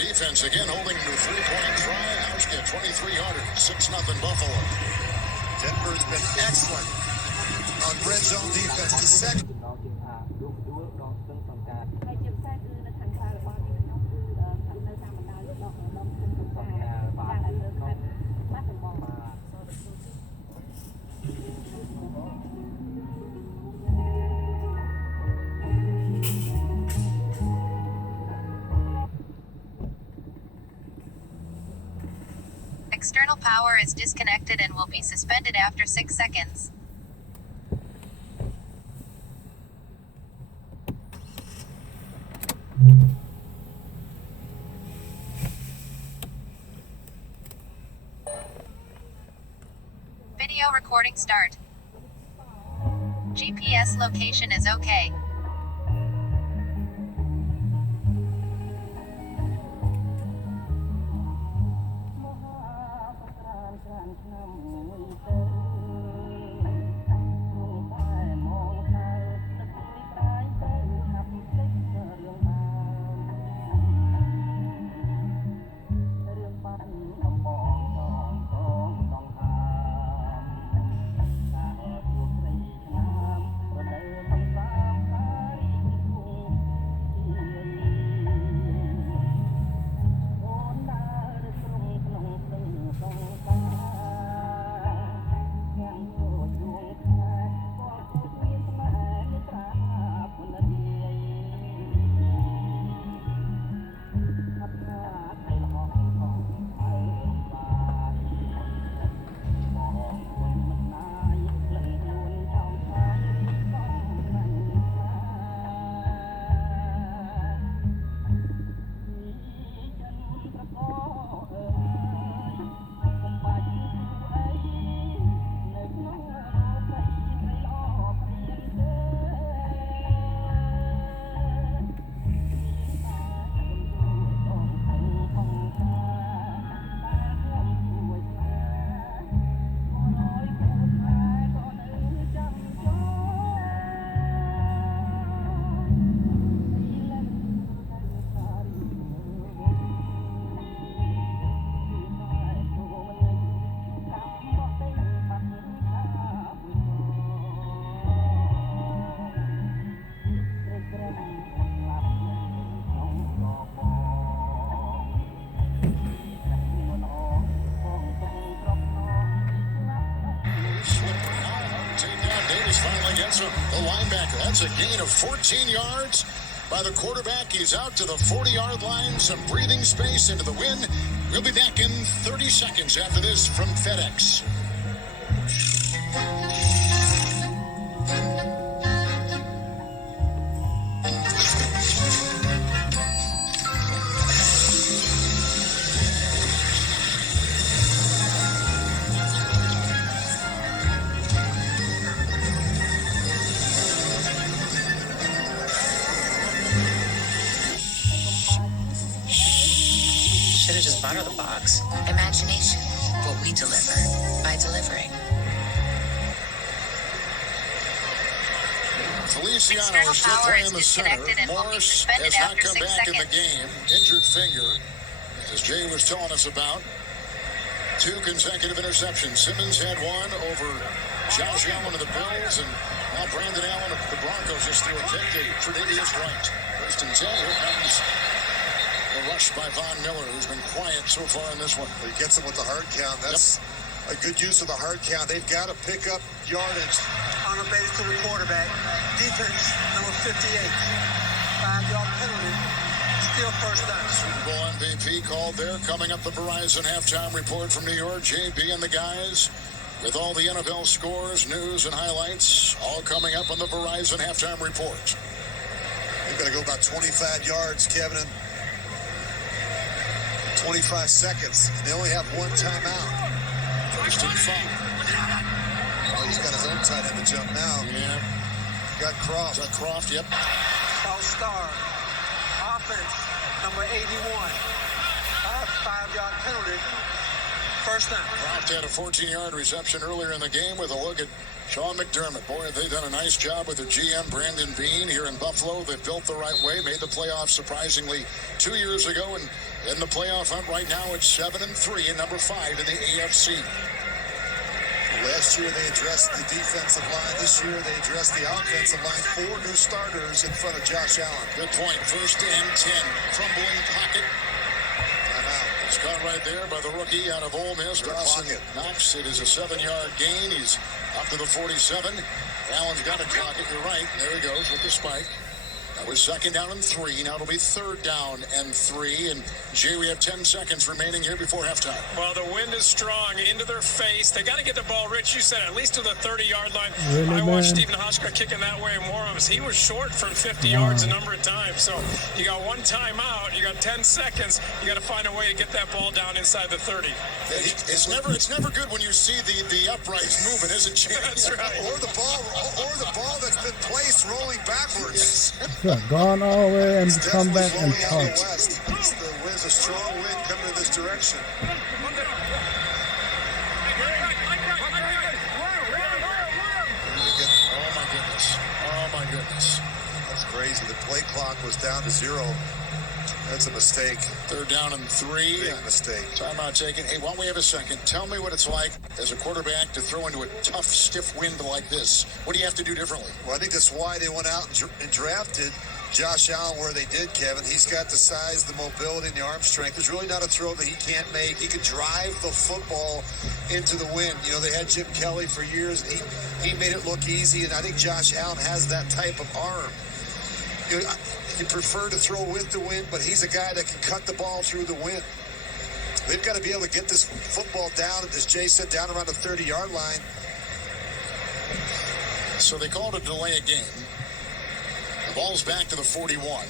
defense again holding to 3-point try. Hauschka, 23-yarder, 6-0 Buffalo. Denver's been excellent on red zone defense. The second. External power is disconnected and will be suspended after 6 seconds. Video recording start. GPS location is okay. Finally gets him, the linebacker. That's a gain of 14 yards by the quarterback. He's out to the 40-yard line. Some breathing space into the wind. We'll be back in 30 seconds after this from FedEx. Just butter the box. Imagination, what we deliver by delivering. Feliciano is still playing the center. Morris has not come back in the game. Injured finger, as Jay was telling us about. 2 consecutive interceptions. Simmons had one over Josh Allen of the Bills, and now Brandon Allen of the Broncos just threw a kick to Tre'Davious Wright. First and 10, here comes a rush by Von Miller, who's been quiet so far in this one. He gets him with the hard count. That's a good use of the hard count. They've got to pick up yardage. On a base to the quarterback. Defense, number 58. 5-yard penalty. Still first down. Super Bowl MVP called there. Coming up, the Verizon halftime report from New York. JB and the guys with all the NFL scores, news, and highlights. All coming up on the Verizon halftime report. They've got to go about 25 yards, Kevin. 25 seconds. They only have one timeout. First and 5. Oh, he's got his own tight end to jump now. Yeah. Got Croft. Got Croft, yep. All-star. Offense, number 81. 5-yard penalty. First down. Croft had a 14-yard reception earlier in the game with a look at Sean McDermott. Boy, have they done a nice job with their GM, Brandon Beane, here in Buffalo. They've built the right way, made the playoffs surprisingly 2 years ago, and in the playoff hunt right now, it's 7-3 and number 5 in the AFC. Last year they addressed the defensive line. This year they addressed the offensive line. 4 new starters in front of Josh Allen. Good point. First and 10. Crumbling pocket. Timeout. It's caught right there by the rookie out of Ole Miss, Dawson Knox. It is a 7-yard gain. He's up to the 47. Allen's got to clock it. You're right. There he goes with the spike. That was 2nd down and 3. Now it'll be 3rd down and 3. And Jay, we have 10 seconds remaining here before halftime. Well, the wind is strong into their face. They got to get the ball, Rich. You said at least to the 30-yard line. Really, I watched man? Stephen Husker kicking that way more of us. He was short from 50 yards a number of times. So you got one timeout. You got 10 seconds. You got to find a way to get that ball down inside the 30. It's never good when you see the uprights moving, is it, Jay? That's right. Or the ball that's been placed rolling backwards. Yeah, gone all the way and It's come definitely back and blowing out touch. the west. There's a strong wind coming in this direction. Oh, my goodness. Oh, my goodness. That's crazy. The play clock was down to 0. That's a mistake. 3rd down and 3. Big mistake. Timeout taken. Hey, while we have a second, tell me what it's like as a quarterback to throw into a tough, stiff wind like this. What do you have to do differently? Well, I think that's why they went out and drafted Josh Allen where they did, Kevin. He's got the size, the mobility, and the arm strength. There's really not a throw that he can't make. He can drive the football into the wind. You know, they had Jim Kelly for years, and he made it look easy, and I think Josh Allen has that type of arm. You know, you prefer to throw with the wind, but he's a guy that can cut the ball through the wind. They've got to be able to get this football down, as Jay said, down around the 30-yard line. So they called a delay a game. The ball's back to the 41.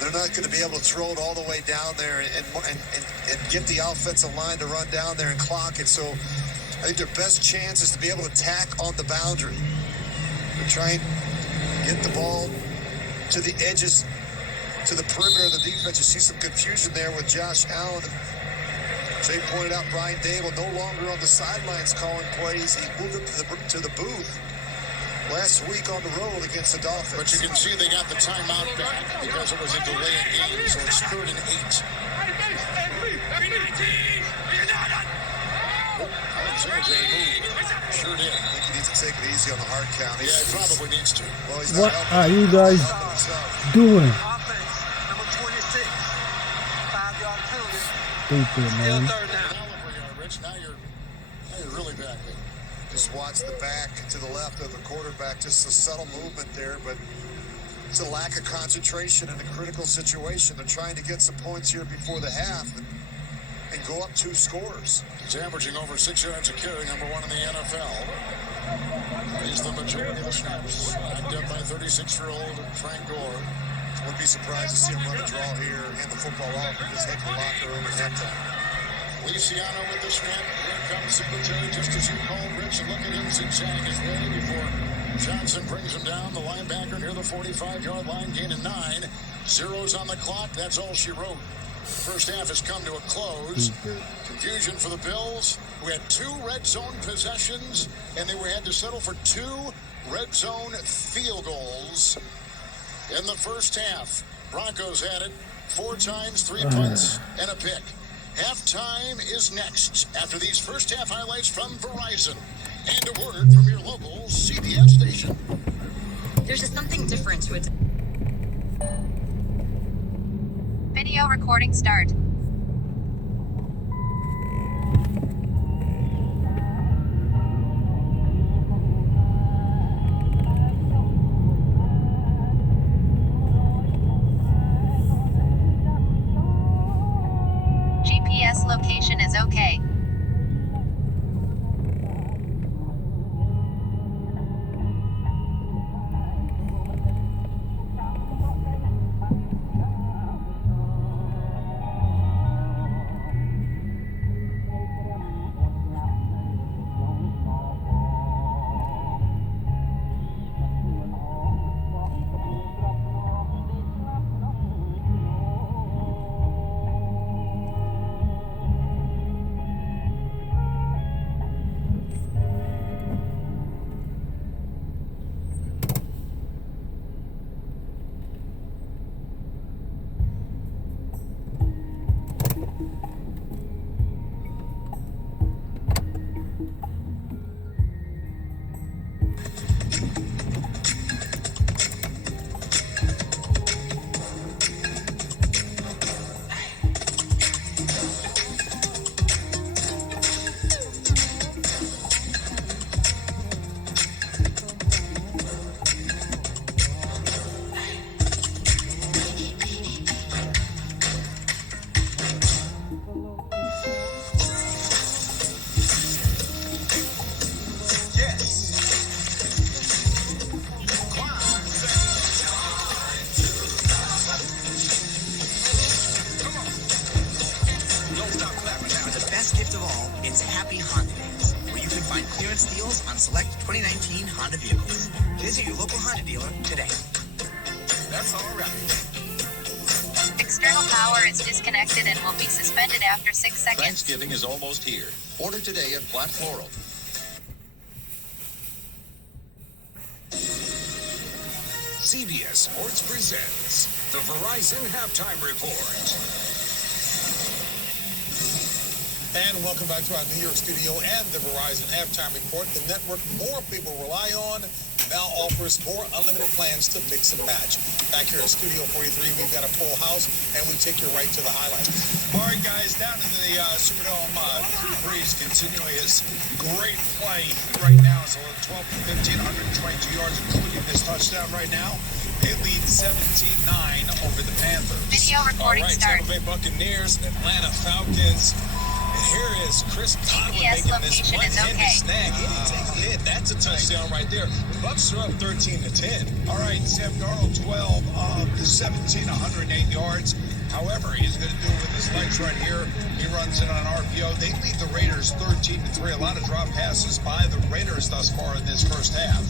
They're not going to be able to throw it all the way down there and get the offensive line to run down there and clock it. So I think their best chance is to be able to tack on the boundary. They're trying to get the ball to the edges, to the perimeter of the defense. You see some confusion there with Josh Allen. Jay pointed out Brian Dable no longer on the sidelines calling plays. He moved up to the booth last week on the road against the Dolphins. But you can see they got the timeout back because it was a delay of game, so it's 3rd and 8. Alexander moved. Sure did. I think he needs to take it easy on the hard count. Yeah, he probably needs to. Well, he's What not are helping you guys himself. doing? Offense, number 26. 5-yard penalty. Stupid, Still man. 3rd down. Now look where you are, Rich. Now you're really back there. Just watch the back to the left of the quarterback. Just a subtle movement there, but it's a lack of concentration in a critical situation. They're trying to get some points here before the half and go up 2 scores. He's averaging over 6 yards a carry, number 1 in the NFL. He's the majority of the snaps. Backed up by 36-year-old Frank Gore. Wouldn't be surprised to see him run a draw here, hand the football off, and just head to the locker room at halftime. Feliciano with the snap. Here comes Singletary, just as you called, Rich. And look at him zigzag his way before Johnson brings him down. The linebacker near the 45-yard line, gaining 9. Zeros on the clock. That's all she wrote. The first half has come to a close. Confusion for the Bills, who had 2 red zone possessions, and they had to settle for 2 red zone field goals in the first half. Broncos had it 4 times, 3 punts, and a pick. Halftime is next after these first half highlights from Verizon and a word from your local CBS station. There's just something different to it. Video recording start. GPS location is okay. deals on select 2019 Honda vehicles. Visit your local Honda dealer today. That's all right. External power is disconnected and will be suspended after 6 seconds. Thanksgiving is almost here. Order today at Flat Floral. CBS Sports presents the Verizon Halftime Report. And welcome back to our New York studio and the Verizon Halftime Report. The network more people rely on now offers more unlimited plans to mix and match. Back here at Studio 43, we've got a full house, and we take you right to the highlights. All right, guys, down in the Superdome, Drew Brees continuing his great play right now. It's 12 to 15, 122 yards, including this touchdown right now. They lead 17-9 over the Panthers. Video recording start. Tampa Bay Buccaneers, Atlanta Falcons. And here is Chris Godwin making this one-handed snag. That's a touchdown right there. The Bucs are up 13-10. All right, Sam Darnold, 12 of the 17, 108 yards. However, he's going to do it with his legs right here. He runs in on an RPO. They lead the Raiders 13-3. A lot of drop passes by the Raiders thus far in this first half.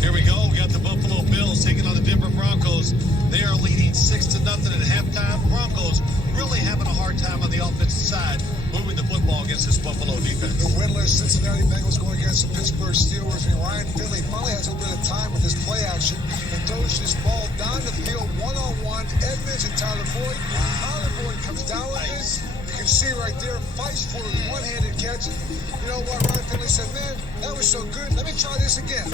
Here we go. We got the Buffalo Bills taking on the Denver Broncos. They are leading 6-0 at halftime. Broncos really having a hard time on the offensive side moving the football against this Buffalo defense. The winless Cincinnati Bengals going against the Pittsburgh Steelers. And Ryan Finley finally has a bit of time with his play action and throws this ball down the field one-on-one. Edmonds and Tyler Boyd. Tyler Boyd comes down with this. You can see right there, fights for a one-handed catch. You know what? Ryan Finley said, man, that was so good. Let me try this again.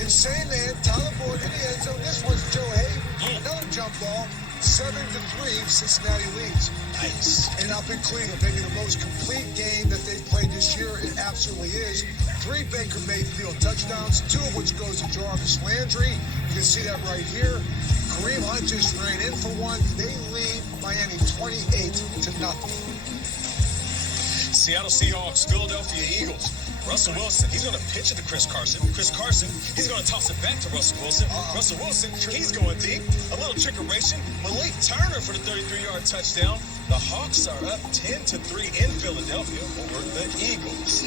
Insane man, Tyler Boyd in the end zone. This one's Joe Hay. Another jump ball. 7-3, Cincinnati leads. Nice. And up in Cleveland, maybe the most complete game that they've played this year. It absolutely is. 3 Baker Mayfield touchdowns, 2 of which goes to Jarvis Landry. You can see that right here. Kareem Hunt just ran in for one. They lead Miami 28-0. Seattle Seahawks, Philadelphia Eagles. Russell Wilson, he's going to pitch it to Chris Carson. Chris Carson, he's going to toss it back to Russell Wilson. Russell Wilson, he's going deep. A little trickeration. Malik Turner for the 33-yard touchdown. The Hawks are up 10-3 in Philadelphia over the Eagles.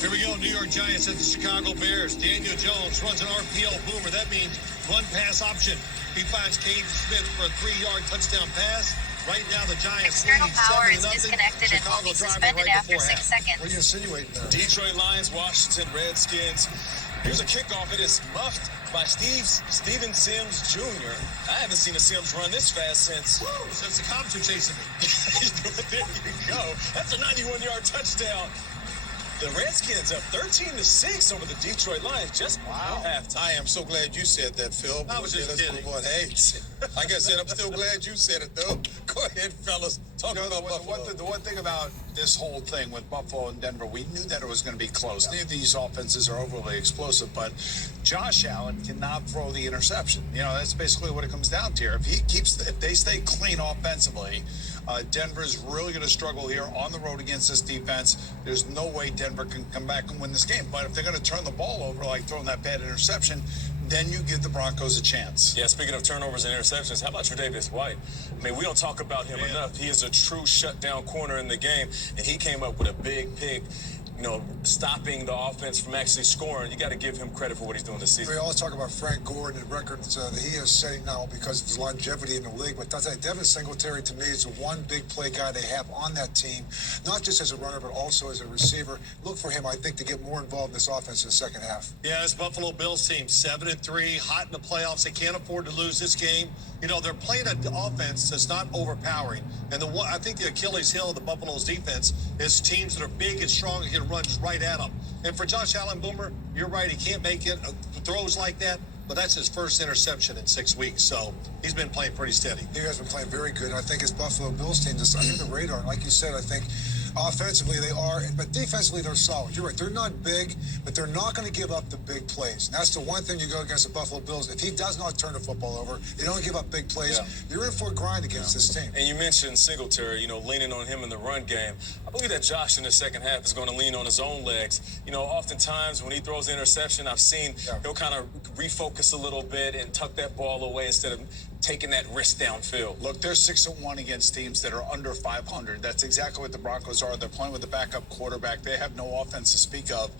Here we go, New York Giants at the Chicago Bears. Daniel Jones runs an RPO boomer. That means run-pass option. He finds Caden Smith for a 3-yard touchdown pass. Right now, the Giants external power is disconnected and will be suspended after 6 seconds. What are you insinuating there? Detroit Lions, Washington Redskins. Here's a kickoff. It is muffed by Steven Sims Jr. I haven't seen a Sims run this fast since the cops are chasing me. There you go. That's a 91-yard touchdown. The Redskins up 13-6 over the Detroit Lions just halftime. I am so glad you said that, Phil. I was just kidding. Hey, like I said, I'm still glad you said it, though. Go ahead, fellas. Talk about Buffalo. The one thing about this whole thing with Buffalo and Denver, we knew that it was going to be close. Neither of these offenses are overly explosive, but Josh Allen cannot throw the interception. You know, that's basically what it comes down to here. If they stay clean offensively, Denver's really going to struggle here on the road against this defense. There's no way Denver can come back and win this game. But if they're going to turn the ball over, like throwing that bad interception, then you give the Broncos a chance. Yeah, speaking of turnovers and interceptions, how about Tre'Davious White? I mean, we don't talk about him enough. He is a true shutdown corner in the game, and he came up with a big pick, you know, stopping the offense from actually scoring. You got to give him credit for what he's doing this season. We always talk about Frank Gore and the records that he is setting now because of his longevity in the league. But that's like Devin Singletary, to me, is the one big play guy they have on that team, not just as a runner, but also as a receiver. Look for him, I think, to get more involved in this offense in the second half. Yeah, this Buffalo Bills team, 7-3, hot in the playoffs. They can't afford to lose this game. You know, they're playing an offense that's not overpowering. And I think the Achilles heel of the Buffalo's defense is teams that are big and strong and can run right at them. And for Josh Allen, Boomer, you're right. He can't make it throws like that. But that's his first interception in 6 weeks. So he's been playing pretty steady. He has been playing very good. I think his Buffalo Bills team is under the radar. And like you said, I think offensively they are, but defensively they're solid. You're right. They're not big, but they're not going to give up the big plays. And that's the one thing you go against the Buffalo Bills. If he does not turn the football over, they don't give up big plays. You're in for a grind against this team. And you mentioned Singletary, you know, leaning on him in the run game. I believe that Josh in the second half is going to lean on his own legs. You know, oftentimes when he throws the interception, I've seen he'll kind of refocus a little bit and tuck that ball away instead of taking that risk downfield. Look, they're 6-1 against teams that are under 500. That's exactly what the Broncos are. They're playing with a backup quarterback. They have no offense to speak of.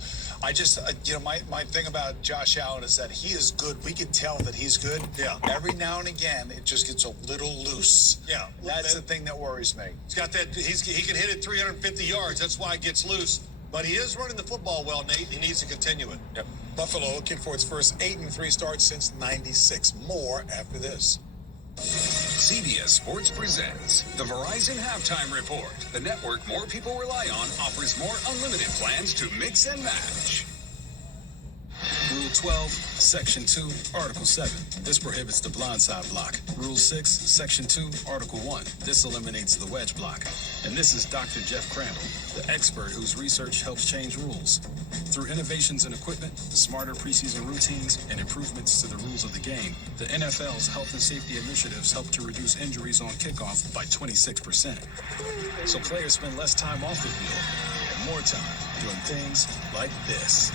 I just, my thing about Josh Allen is that he is good. We can tell that he's good. Yeah. Every now and again, it just gets a little loose. Yeah. That's the thing that worries me. He's got that. He can hit it 350 yards. That's why it gets loose. But he is running the football well, Nate. He needs to continue it. Yep. Buffalo looking for its first 8-3 start since '96. More after this. CBS Sports presents the Verizon Halftime Report. The network more people rely on offers more unlimited plans to mix and match. Rule 12, Section 2, Article 7. This prohibits the blindside block. Rule 6, Section 2, Article 1. This eliminates the wedge block. And this is Dr. Jeff Crandall, the expert whose research helps change rules. Through innovations in equipment, smarter preseason routines, and improvements to the rules of the game, the NFL's health and safety initiatives help to reduce injuries on kickoff by 26%. So players spend less time off the field and more time doing things like this.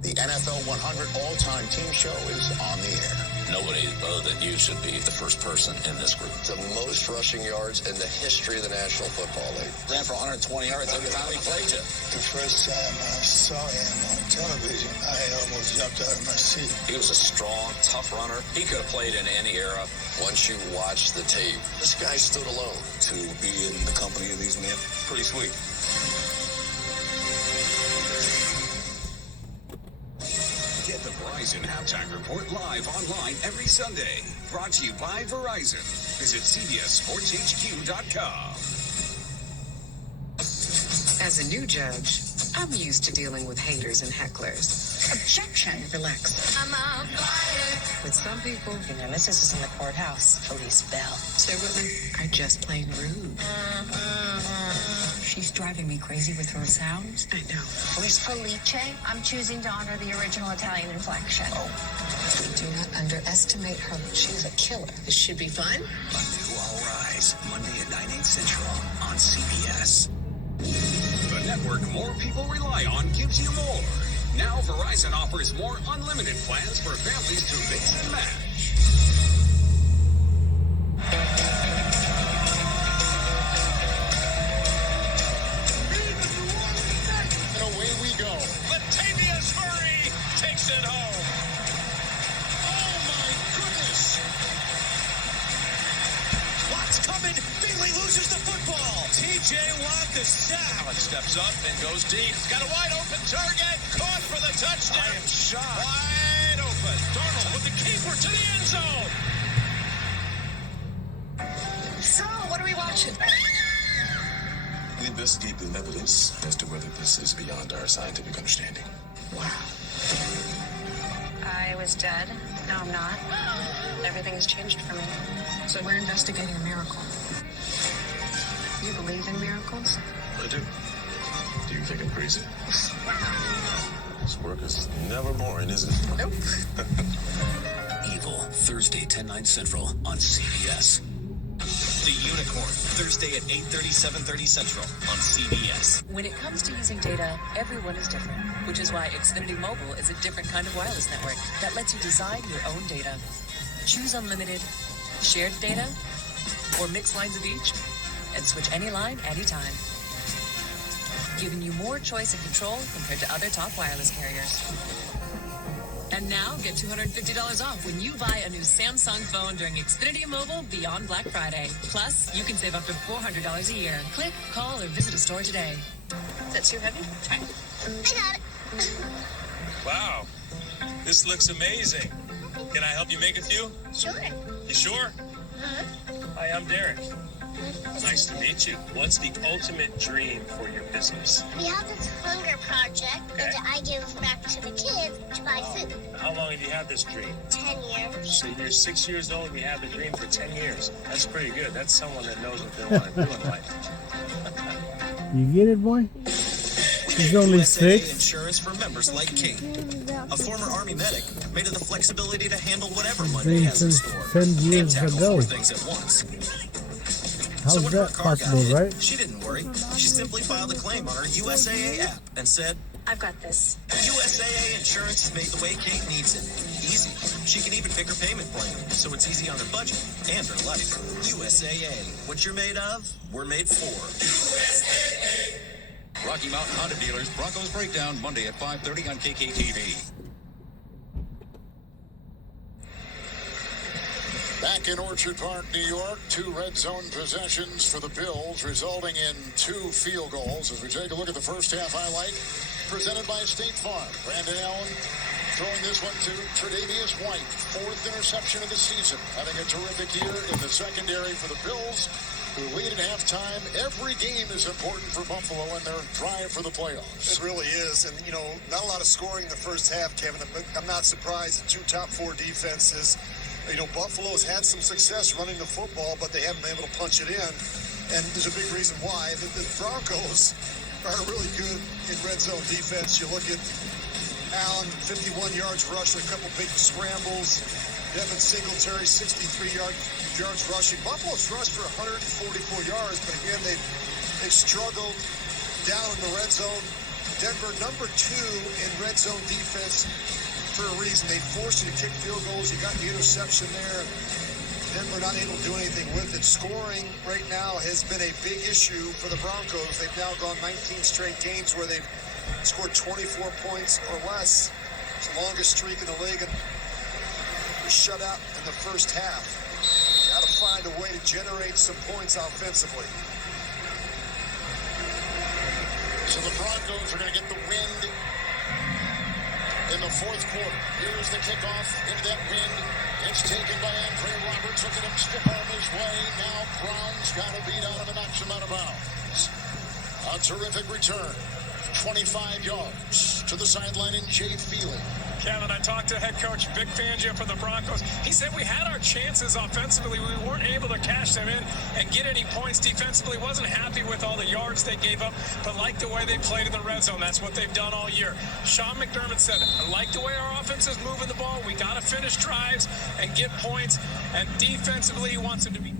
The NFL 100 all-time team show is on the air. Nobody other than you should be the first person in this group. The most rushing yards in the history of the National Football League. Ran for 120 yards every time he played you. The first time I saw him on television, I almost jumped out of my seat. He was a strong, tough runner. He could have played in any era. Once you watch the tape, this guy stood alone. To be in the company of these men, pretty sweet. Get the Verizon Halftime Report live online every Sunday. Brought to you by Verizon. Visit CBSSportsHQ.com. As a new judge, I'm used to dealing with haters and hecklers. Objection. Relax. I'm on fire. With some people, You know, this is in the courthouse. Police bell. say women are just plain rude. She's driving me crazy with her sounds. I know. With Felice, I'm choosing to honor the original Italian inflection. Do not underestimate her. She's a killer. This should be fun. A New All Rise, Monday at 9, 8 central on CBS. The network more people rely on gives you more. Now Verizon offers more unlimited plans for families to mix and match. And away we go. Latavius Murray takes it home. Oh, my goodness. Watt's coming. Bingley loses the football. TJ Watt, the sack. Allen steps up and goes deep. Got a wide open target. Caught for the touchdown. I am shocked. Wide open. Darnold with the keeper to the end zone. So, what are we watching? We investigate the evidence as to whether this is beyond our scientific understanding. I was dead. Now I'm not. Everything has changed for me. So we're investigating a miracle. You believe in miracles? I do. Do you think I'm crazy? This work is never boring, is it? Nope. Evil, Thursday, 10/9 Central on CBS. The Unicorn, Thursday at 8:30, 7:30 Central on CBS. When it comes to using data, everyone is different, which is why Xfinity Mobile is a different kind of wireless network that lets you design your own data. Choose unlimited, shared data, or mixed lines of each, and switch any line anytime. Giving you more choice and control compared to other top wireless carriers. And now, get $250 off when you buy a new Samsung phone during Xfinity Mobile Beyond Black Friday. Plus, you can save up to $400 a year. Click, call, or visit a store today. Is that too heavy? I got it. Wow. This looks amazing. Can I help you make a few? Sure. You sure? Hi, I'm Derek. Nice to meet you. What's the ultimate dream for your business? We have this hunger project that I give back to the kids to buy food. How long have you had this dream? 10 years. So you're 6 years old and you had the dream for 10 years. That's pretty good. That's someone that knows what they want to do in life. You get it, boy? He's only USAA 6. Insurance for members like King. A former Army medic made it the flexibility to handle whatever Monday Dream has in since store 10 and years tackle ago. 4 things at once. How's So when her that car got possible, hit, right? she didn't worry. She simply filed a claim on her USAA app and said, I've got this. USAA Insurance has made the way Kate needs it easy. She can even pick her payment plan, so it's easy on her budget and her life. USAA. What you're made of, we're made for. USAA. Rocky Mountain Honda Dealers Broncos Breakdown, Monday at 5:30 on KKTV. Back in Orchard Park, New York, 2 red zone possessions for the Bills, resulting in 2 field goals. As we take a look at the first half highlight, presented by State Farm. Brandon Allen throwing this one to Tre'Davious White, 4th interception of the season, having a terrific year in the secondary for the Bills, who lead at halftime. Every game is important for Buffalo in their drive for the playoffs. It really is. And, you know, not a lot of scoring in the first half, Kevin, but I'm not surprised. The 2 top 4 defenses. You know, Buffalo has had some success running the football, but they haven't been able to punch it in. And there's a big reason why. The Broncos are really good in red zone defense. You look at Allen, 51 yards rush, a couple big scrambles. Devin Singletary, 63 yards rushing. Buffalo's rushed for 144 yards, but again, they've struggled down in the red zone. Denver, number 2 in red zone defense for a reason. They forced you to kick field goals. You got the interception there. Denver not able to do anything with it. Scoring right now has been a big issue for the Broncos. They've now gone 19 straight games where they've scored 24 points or less. It's the longest streak in the league, and was shut out in the first half. Got to find a way to generate some points offensively. So the Broncos are going to get the wind in the 4th quarter. Here's the kickoff into that wind. It's taken by Andre Roberts. Look at him stiff arm his way. Now Brown's got to beat out him and knocks him out of bounds. A terrific return. 25 yards to the sideline in Jay Feely. Kevin, I talked to head coach Vic Fangio for the Broncos. He said we had our chances offensively. We weren't able to cash them in and get any points defensively. Wasn't happy with all the yards they gave up, but liked the way they played in the red zone. That's what they've done all year. Sean McDermott said, I like the way our offense is moving the ball. We got to finish drives and get points. And defensively, he wants them to be